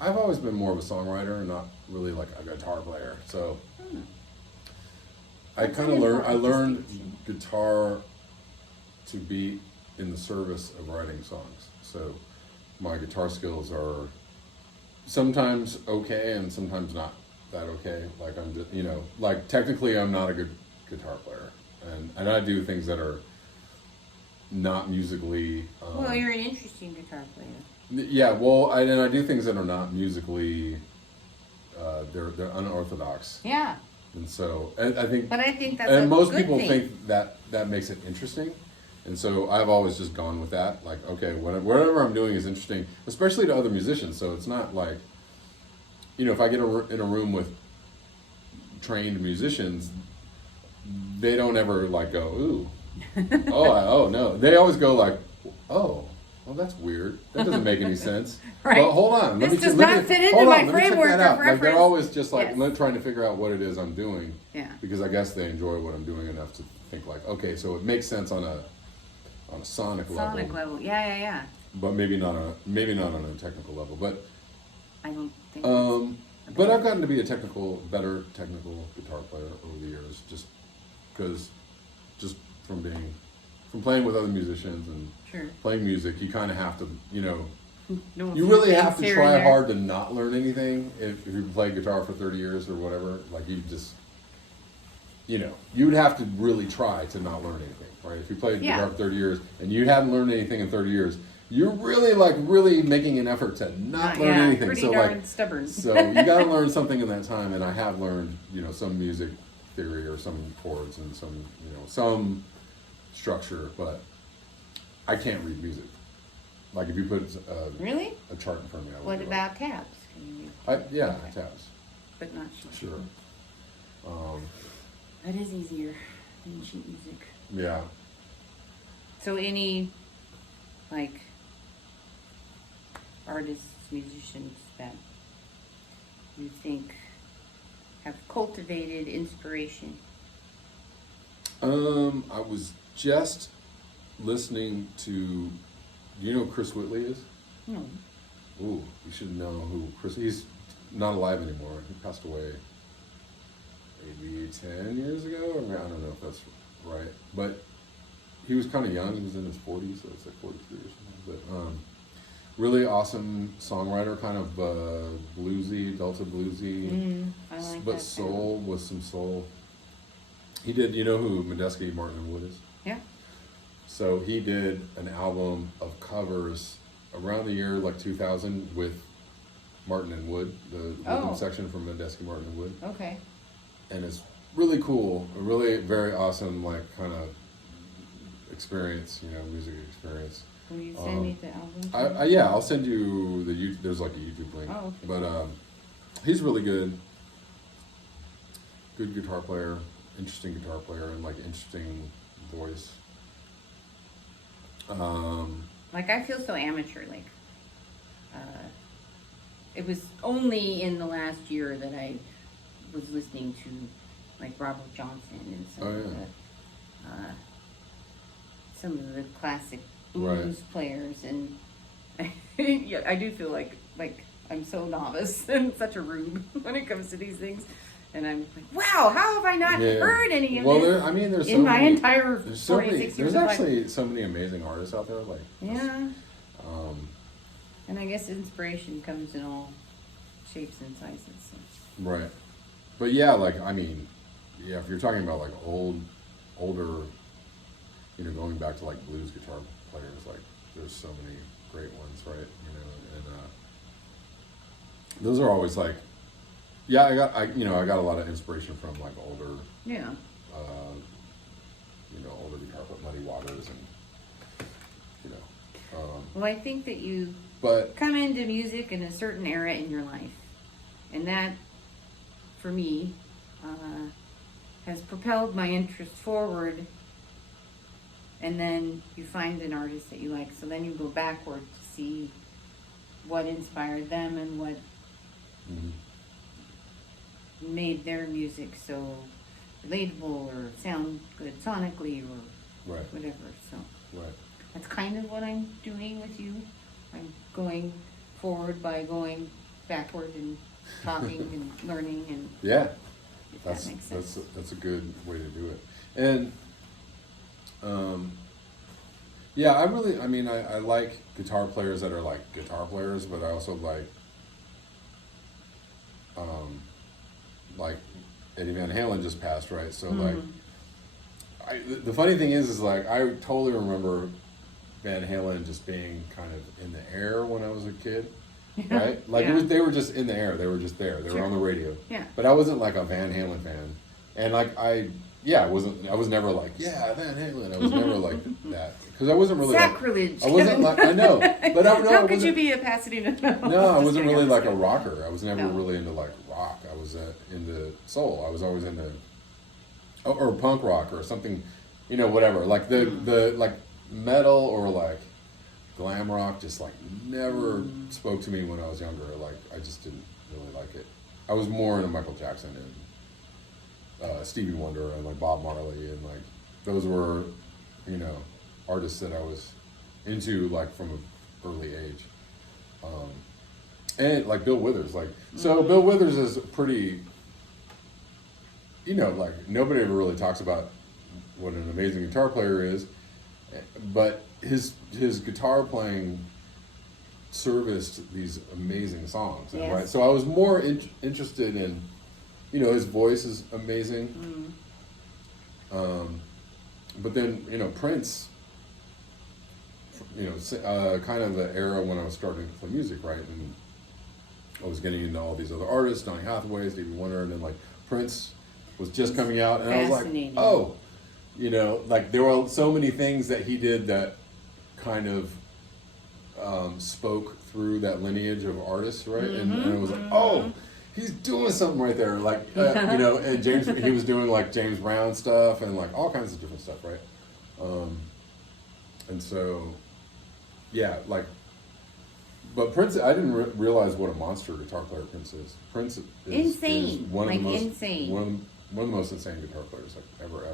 I've always been more of a songwriter and not really like a guitar player. So I kind of learned guitar to be in the service of writing songs. So my guitar skills are sometimes okay and sometimes not that okay. Like I'm just like technically I'm not a good guitar player, and I do things that are not musically. Well, you're an interesting guitar player. Yeah, well, I do things that are not musically. They're unorthodox. Yeah. And so I think. But I think that's and a most good people thing. think that makes it interesting, and so I've always just gone with that. Like, okay, whatever I'm doing is interesting, especially to other musicians. So it's not like, if I get in a room with trained musicians, they don't ever like go, ooh. Oh no! They always go like, "Oh, well, that's weird. That doesn't make any sense." Right. But hold on, This does not fit into my framework of Like they're reference. always just like Yes. trying to figure out what it is I'm doing. Yeah. Because I guess they enjoy what I'm doing enough to think like, okay, so it makes sense on a sonic level. Sonic level, yeah. But maybe not on a technical level. But I don't think. but I've gotten to be a better technical guitar player over the years, just from playing with other musicians and Sure. playing music. You kind of have to, No, you really have to here try and there. hard to not learn anything if you play guitar for 30 years or whatever. Like you just, you would have to really try to not learn anything, right? If you played guitar for 30 years and you hadn't learned anything in 30 years, you're really making an effort to not learn anything. Pretty So darn stubborn. So you got to learn something in that time, and I have learned, some music theory or some chords and some structure, but I can't read music. Like if you put Really? a chart in front of me, I What would about tabs? Can you, tabs. but not sheet. Sure. That is easier than sheet music. Yeah. So any, like, artists, musicians that you think have cultivated inspiration? I was just listening to. Do you know who Chris Whitley is? No. Ooh, you should know who Chris. He's not alive anymore. He passed away maybe 10 years ago. I don't know if that's right, but he was kind of young. He was in his 40s, so it's like 43 or something. But really awesome songwriter, kind of bluesy, Delta bluesy, I like but that soul with some soul. He did. You know who Medeski Martin and Wood is? Yeah. So he did an album of covers around the year like 2000 with Martin and Wood, the rhythm section from Medeski Martin and Wood. Okay. And it's really cool, a really very awesome like kind of experience, music experience. Will you send me the album? Yeah, I'll send you the there's like a YouTube link. Oh, okay. But he's really good. Good guitar player, interesting guitar player, and like interesting voice. Like I feel so amateur. Like it was only in the last year that I was listening to like Robert Johnson and some of the classic blues players, and yeah, I do feel like I'm so novice and such a rube when it comes to these things. And I'm like, wow, how have I not heard any of this? Well, there's in my entire 46 years there's of life. actually so many amazing artists out there. Like, and I guess inspiration comes in all shapes and sizes. So. Right. But yeah, like, if you're talking about like older, going back to like blues guitar players, like there's so many great ones, right? And those are always like, yeah, I got a lot of inspiration from like older, older guitar, but Muddy Waters and, well, I think that you but come into music in a certain era in your life, and that, for me, has propelled my interest forward. And then you find an artist that you like, so then you go backward to see what inspired them and what made their music so relatable or sound good sonically or whatever. So that's kind of what I'm doing with you. I'm going forward by going backward and talking and learning, and that makes sense. That's a good way to do it. And I like guitar players that are like guitar players, but I also like Eddie Van Halen just passed, right? So the funny thing is like I totally remember Van Halen just being kind of in the air when I was a kid, right? Like they were just in the air. They were just there. They were on the radio. Yeah. But I wasn't like a Van Halen fan, and like I was never like Van Halen. I was never like that because I wasn't really sacrilege. I wasn't like I know, but how could you be a Pasadena? No, I wasn't really like a rocker. I was never really into like rock. I was into soul. I was always into or punk rock or something, whatever. Like the like metal or like glam rock just like never spoke to me when I was younger. Like I just didn't really like it. I was more into Michael Jackson and Stevie Wonder and like Bob Marley, and like those were artists that I was into like from an early age, and like Bill Withers, like so Bill Withers is pretty, like nobody ever really talks about what an amazing guitar player is, but his guitar playing serviced these amazing songs, Yes. right? So I was more interested in, you know, his voice is amazing. But then, you know, Prince, you know, kind of the era when I was starting to play music, right? And I was getting into all these other artists, Donny Hathaway, Stevie Wonder, and then like Prince was just coming out, and I was like, oh, you know, like there were so many things that he did that kind of spoke through that lineage of artists, right? And it was like, oh, he's doing something right there, like you know. And he was doing like James Brown stuff and like all kinds of different stuff, right? And so, yeah, like, but Prince, I didn't realize what a monster guitar player Prince is. Prince is insane, is one of the most insane. one of the most insane guitar players like ever.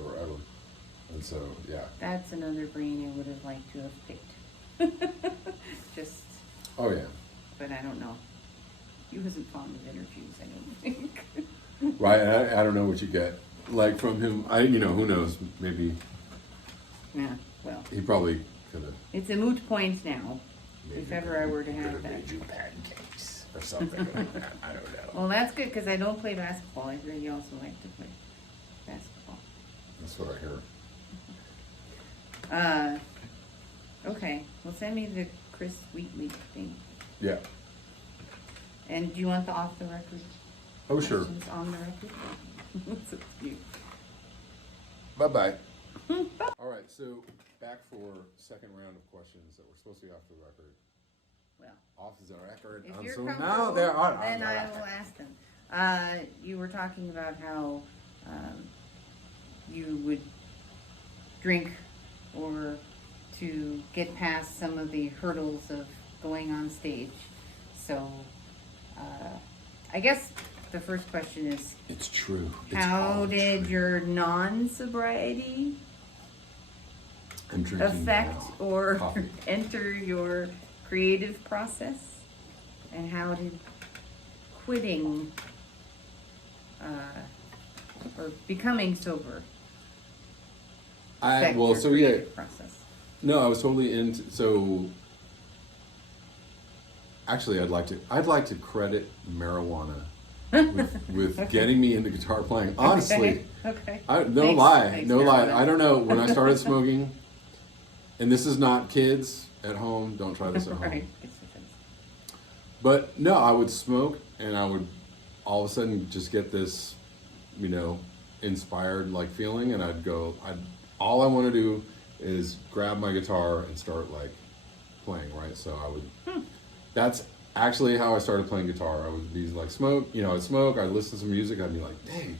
And so, yeah. That's another brain I would have liked to have picked. Just. Oh yeah. But I don't know. He wasn't fond of interviews, I don't think. Right, and I don't know what you get like from him. You know, who knows? Maybe. Yeah. Well. He probably could have. It's a moot point now. If ever I were to have that. Made you pancakes or something. I don't know. Well, that's good because I don't play basketball. I really also like to play basketball. That's what I hear. Okay. Well, send me the Chris Wheatley thing. Yeah. And do you want the off the record? Oh, sure. Questions on the record? So cute. Bye-bye. All right, so back for second round of questions that were supposed to be off the record. Well, off the record. if you're So comfortable, now they're on then the I record. will ask them. You were talking about how you would drink or to get past some of the hurdles of going on stage. So I guess the first question is, It's true. It's how all did true. your non-sobriety I'm drinking affect now. or Coffee. enter your creative process? And how did quitting or becoming sober affect your So yeah, creative process? no, I was totally into. So actually, I'd like to credit marijuana with getting me into guitar playing. Honestly, Okay. no Thanks, lie. marijuana. I don't know. When I started smoking, and this is not kids at home. Don't try this at home. Right. But no, I would smoke, and I would all of a sudden just get this, you know, inspired like feeling, and all I want to do is grab my guitar and start like playing, right? So I would. That's actually how I started playing guitar. I would be like I'd smoke, I'd listen to some music, I'd be like, dang,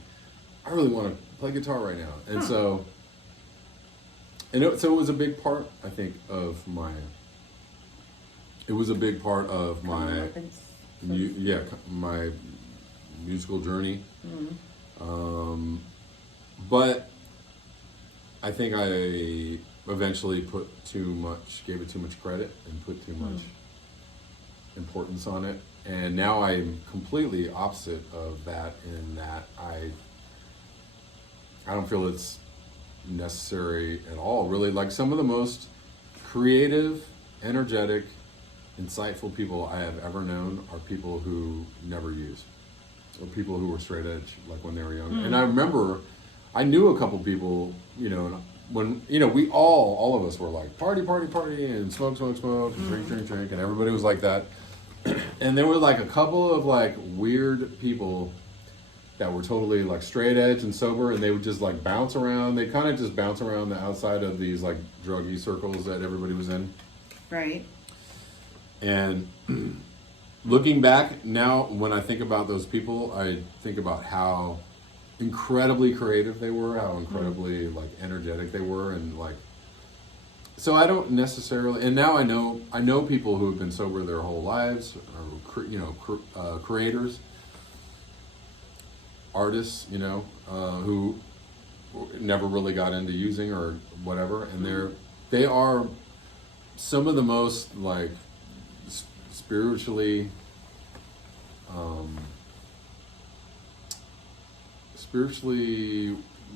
I really want to play guitar right now. And so it was a big part, I think, of my. It was a big part of my, my musical journey. But I think I eventually gave it too much credit and put too much importance on it. And now I'm completely opposite of that in that I don't feel it's necessary at all, really. Like some of the most creative, energetic, insightful people I have ever known are people who never used, or people who were straight edge, like when they were young. And I remember, I knew a couple people, you know, when, you know, we all of us were like party, and smoke, and drink, and everybody was like that. And there were like a couple of like weird people that were totally like straight edge and sober, and they would just like bounce around. They kind of just bounce around the outside of these like druggy circles that everybody was in. Right. And looking back now, when I think about those people, I think about how incredibly creative they were, how incredibly like energetic they were, and like. So I don't necessarily, and now I know people who have been sober their whole lives, or you know, creators, artists, you know, who never really got into using or whatever, and they are some of the most like spiritually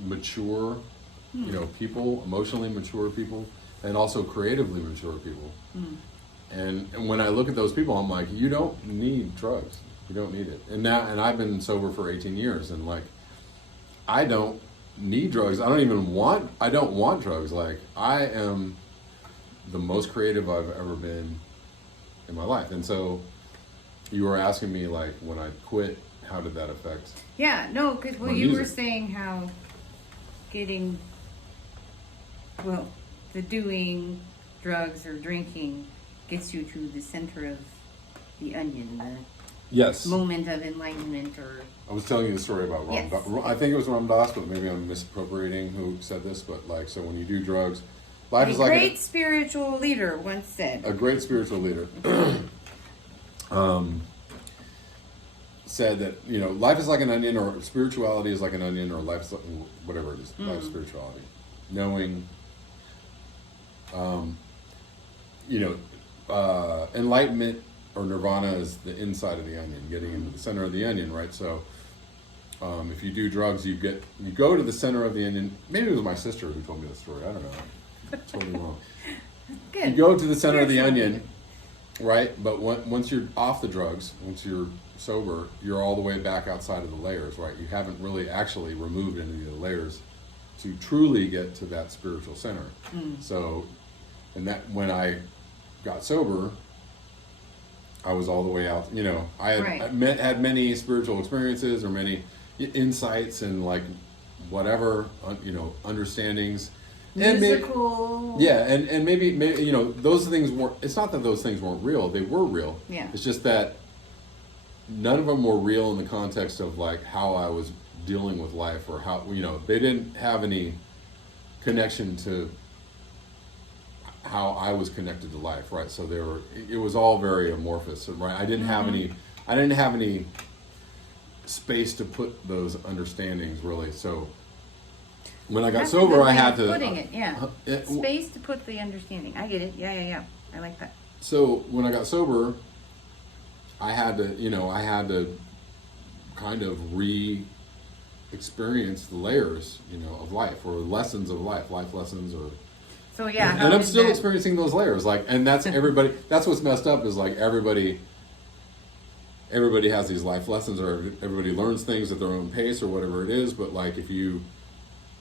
mature, you know, people, emotionally mature people, and also creatively mature people. And when I look at those people, I'm like, you don't need drugs. You don't need it. And I've been sober for 18 years, and like, I don't need drugs. I don't want drugs. Like, I am the most creative I've ever been in my life. And so you were asking me, like, when I quit, how did that affect? Yeah, no, because my you were music? saying how the doing drugs or drinking gets you to the center of the onion, the Yes. moment of enlightenment, or I was telling you the story about Ram Yes. Dass. I think it was Ram Dass, but maybe I'm misappropriating who said this. But like, so when you do drugs, life a is like great spiritual leader once said. a great spiritual leader said that, you know, life is like an onion, or spirituality is like an onion, or life's like, whatever it is, life spirituality. Knowing, enlightenment or nirvana is the inside of the onion, getting into the center of the onion, right? So if you do drugs, you go to the center of the onion. Maybe it was my sister who told me the story. I don't know. Totally wrong. Good. You go to the center of the onion, right? But once you're off the drugs, once you're sober, you're all the way back outside of the layers, right? You haven't really actually removed any of the layers to truly get to that spiritual center. So, and that when I got sober, I was all the way out. You know, I had many spiritual experiences or many insights and like whatever, understandings. Musical. And maybe those things weren't. It's not that those things weren't real; they were real. Yeah. It's just that none of them were real in the context of like how I was dealing with life, or how they didn't have any connection to how I was connected to life, right? So it was all very amorphous, right? I didn't have any space to put those understandings really. So when I got sober, I had to putting it, space to put the understanding. I get it. Yeah. I like that. So when I got sober, I had to kind of re-experience the layers, of life, or lessons of life lessons, or. So yeah, and I'm still experiencing those layers, like, and that's everybody. That's what's messed up is like everybody has these life lessons, or everybody learns things at their own pace, or whatever it is. But like, if you're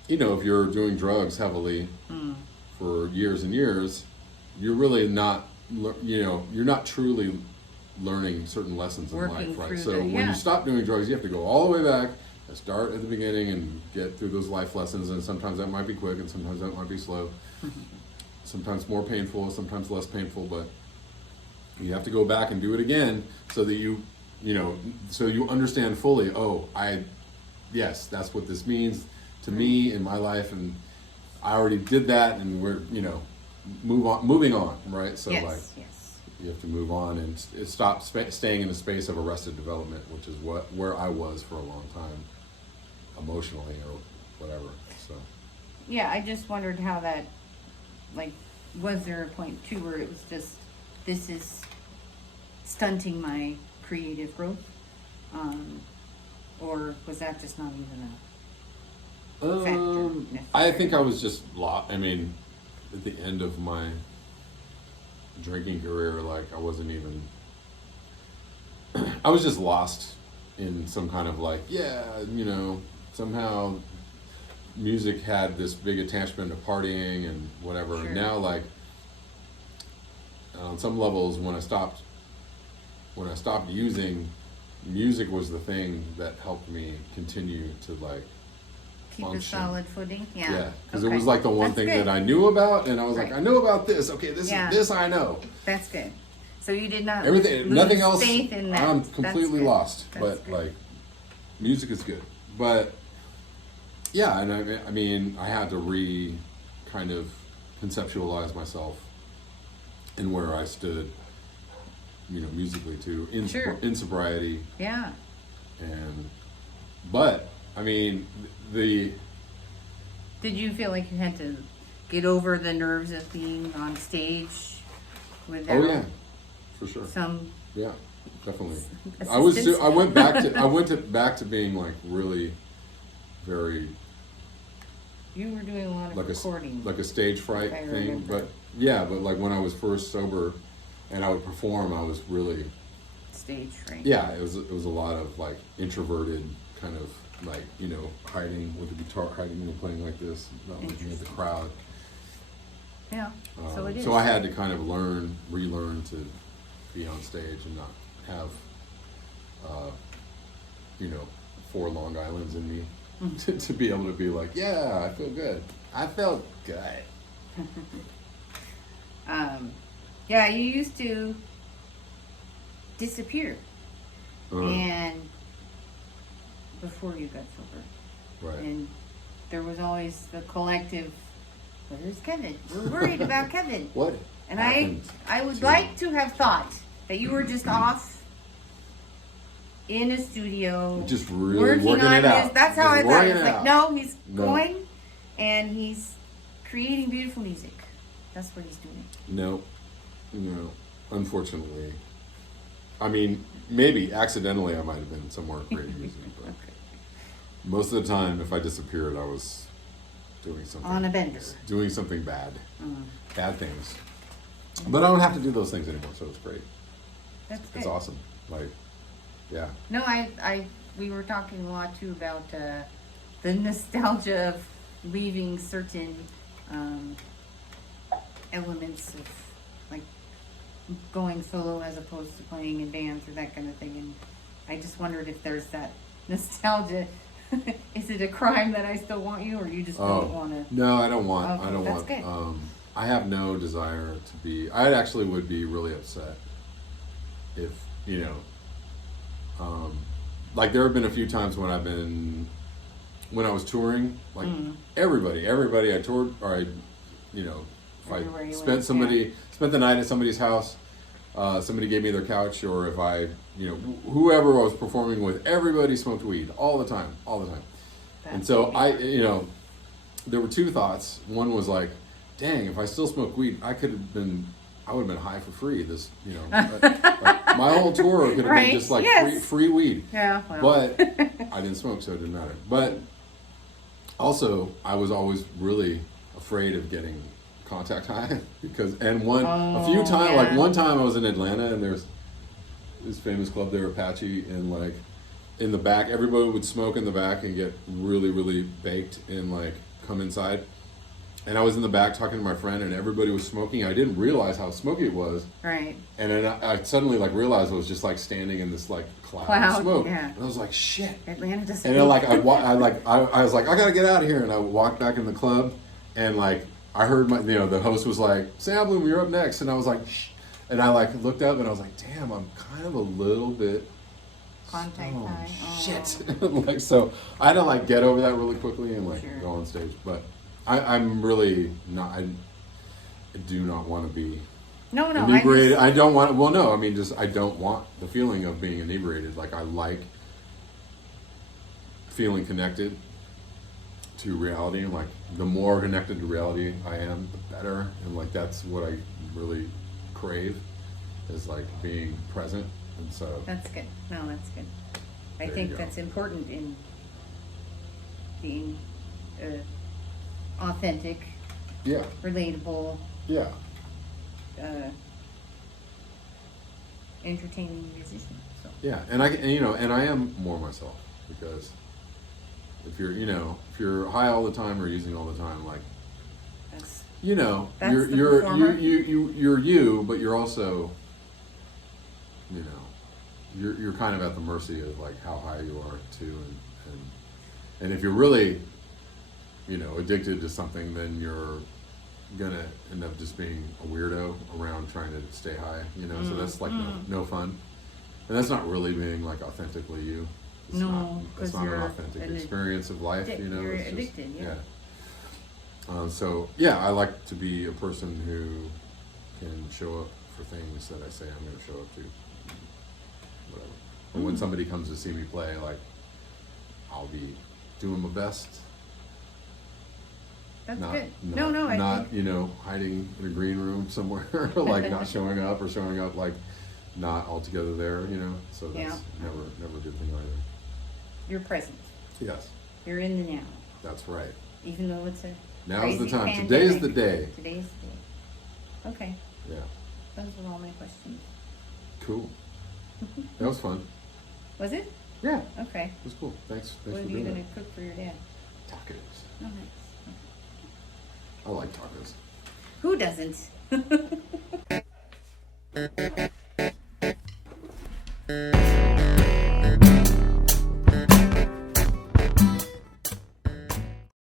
doing drugs heavily for years and years, you're really not, you're not truly learning certain lessons in life, right? So when you stop doing drugs, you have to go all the way back and start at the beginning and get through those life lessons. And sometimes that might be quick, and sometimes that might be slow. Sometimes more painful, sometimes less painful, but you have to go back and do it again so that you understand fully. Yes, that's what this means to me in my life, and I already did that, and we're moving on, right? So yes. You have to move on and stop staying in the space of arrested development, which is where I was for a long time, emotionally or whatever. So yeah, I just wondered how that, like, was there a point too where it was just, this is stunting my creative growth, or was that just not even a factor? I think I was just at the end of my drinking career, like I wasn't even. I was just lost in some kind of like, somehow music had this big attachment to partying and whatever. Sure. And now, like, on some levels, when I stopped using, music was the thing that helped me continue to like keep function. a solid footing. Yeah, because it was like the one thing that I knew about, and I was like, I know about this. Okay, this I know. That's good. So you did not nothing else. Faith in that. I'm completely lost, That's but good. like, music is good. But yeah, and I had to kind of conceptualize myself and where I stood, musically too, in sobriety. Yeah. But did you feel like you had to get over the nerves of being on stage without? Oh yeah, for sure. Yeah, definitely. Assistance? I went back to being like really very. You were doing a lot of recording. Like a stage fright thing, remember. but like when I was first sober, and I would perform, I was really Stage, right? yeah. It was a lot of like introverted kind of like hiding with the guitar, hiding playing like this, not looking at the crowd. Yeah. So it is. So I had to kind of relearn to be on stage and not have 4 Long Islands in me to be able to be like, yeah, I feel good. I felt good. Yeah, you used to disappear, and before you got sober, right? And there was always the collective. Where's Kevin? We're worried about Kevin. What? And I would like to have thought that you were just off in a studio, just really working on it out. That's how I thought. It's like, no, he's No. going and he's creating beautiful music. That's what he's doing. No, unfortunately. I mean, maybe accidentally I might have been somewhere creating music, but Okay. most of the time, if I disappeared, I was doing something On a bender. doing something bad, bad things. But I don't have to do those things anymore, so it's great. That's good. It's awesome. Like, yeah. No, we were talking a lot too about the nostalgia of leaving certain elements of like going solo as opposed to playing in bands or that kind of thing. And I just wondered if there's that nostalgia. Is it a crime that I still want you, or you just don't want to? No, I don't want. Okay, I don't that's want. good. I have no desire to be. I actually would be really upset if like there have been a few times when I was touring, like everybody I toured, or I, if Everywhere I you spent went, spent the night at somebody's house, somebody gave me their couch, or if I, whoever I was performing with, everybody smoked weed all the time. And so there were 2 thoughts. One was like, dang, if I still smoked weed, I would have been high for free. This, like my whole tour could have Right, been just like yes. free weed. Yeah, well. But I didn't smoke, so it didn't matter. But also, I was always really afraid of getting contact high because, a few times, like one time I was in Atlanta and there's this famous club there, Apache, and like in the back, everybody would smoke in the back and get really, really baked and like come inside. And I was in the back talking to my friend, and everybody was smoking. I didn't realize how smoky it was. Right. And then I suddenly like realized I was just like standing in this like cloud of smoke. Yeah. And I was like, shit. Atlanta doesn't. And then like I was like, I gotta get out of here. And I walked back in the club, and like I heard the host was like, Sandbloom, you're up next. And I was like, shh. And I like looked up and I was like, damn, I'm kind of a little bit. Contact high. Shit. Like, so I had to like get over that really quickly and like Sure. go on stage. But I'm really not. I do not want to be No, inebriated. I don't want. Well, no. I mean, just I don't want the feeling of being inebriated. Like I like feeling connected to reality, and like the more connected to reality I am, the better. And like that's what I really crave, is like being present. And so That's good. No, that's good. I There think you go. that's important in being authentic, yeah, relatable, yeah, entertaining musician. So. yeah. And I am more myself, because if you're high all the time or using all the time, like That's you're the you're performer. you're you, but you're also you're kind of at the mercy of like how high you are too, and if you're really addicted to something, then you're gonna end up just being a weirdo around trying to stay high, so that's like no fun, and that's not really being like authentically you. It's No, not, it's 'cause not an you're authentic an experience of life, you're it's just, addicted, yeah. So yeah, I like to be a person who can show up for things that I say I'm going to show up to. Whatever. And when somebody comes to see me play, like I'll be doing my best. That's Not, good. not, No, I not think hiding in a green room somewhere, like not showing up, or showing up like not altogether there. So that's Yeah. never a good thing either. you're present. Yes, You're in the now, that's right. even though it's a Now's the crazy time. pandemic. Today's the day. Today's the day. Okay. Yeah. those were all my questions. Cool. That was fun. Was it? Yeah. Okay. It was cool. Thanks What for are you doing gonna that. cook for your dad? Tacos. Oh, nice. I like tacos. Who doesn't?